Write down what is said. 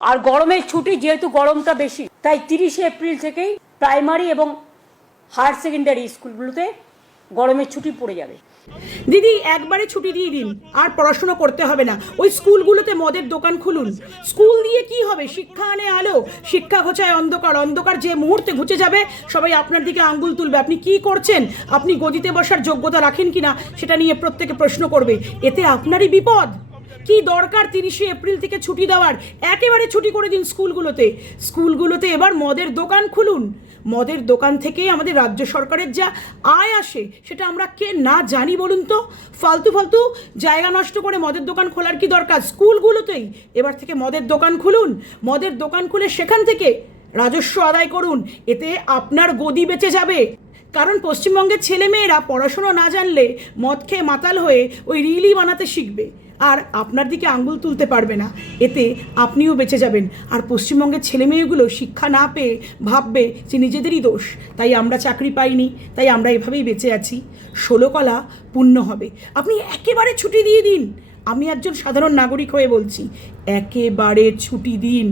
আর গরমের ছুটি যেহেতু গরমটা বেশি, তাই 30শে এপ্রিল থেকেই প্রাইমারি এবং হায়ার সেকেন্ডারি স্কুলগুলোতে গরমের ছুটি পড়ে যাবে। দিদি একবারে ছুটি দিয়ে দিন, আর পড়াশোনা করতে হবে না। ওই স্কুলগুলোতে মদের দোকান খুলুন। স্কুল দিয়ে কি হবে? শিক্ষা আনে আলো, শিক্ষা ঘোচায় অন্ধকার। অন্ধকার যে মুহূর্তে ঘুচে যাবে সবাই আপনার দিকে আঙ্গুল তুলবে। আপনি কি করছেন, আপনি গদিতে বসার যোগ্যতা রাখেন কিনা সেটা নিয়ে প্রত্যেকে প্রশ্ন করবে। এতে আপনারই বিপদ। কি দরকার 30শে এপ্রিল থেকে ছুটি দেওয়ার? একেবারে ছুটি করে দিন স্কুলগুলোতে এবার মদের দোকান খুলুন। মদের দোকান থেকে আমাদের রাজ্য সরকারের যা আয় আসে সেটা আমরা কে না জানি বলুন তো। ফালতু জায়গা নষ্ট করে মদের দোকান খোলার কি দরকার? স্কুলগুলোতেই এবার থেকে মদের দোকান খুলুন। মদের দোকান খুলে সেখান থেকে রাজস্ব আদায় করুন। এতে আপনার গদি বেঁচে যাবে। কারণ পশ্চিমবঙ্গের ছেলেমেয়েরা পড়াশুনো না জানলে মদ খেয়ে মাতাল হয়ে ওই রিলই বানাতে শিখবে, আর আপনার দিকে আঙ্গুল তুলতে পারবে না। এতে আপনিও বেঁচে যাবেন। আর পশ্চিমবঙ্গের ছেলেমেয়েগুলো শিক্ষা না পেয়ে ভাববে যে নিজেদেরই দোষ, তাই আমরা চাকরি পাইনি, তাই আমরা এভাবেই বেঁচে আছি। 16 কলা পূর্ণ হবে। আপনি একেবারে ছুটি দিয়ে দিন। আমি একজন সাধারণ নাগরিক হয়ে বলছি, একেবারে ছুটি দিন।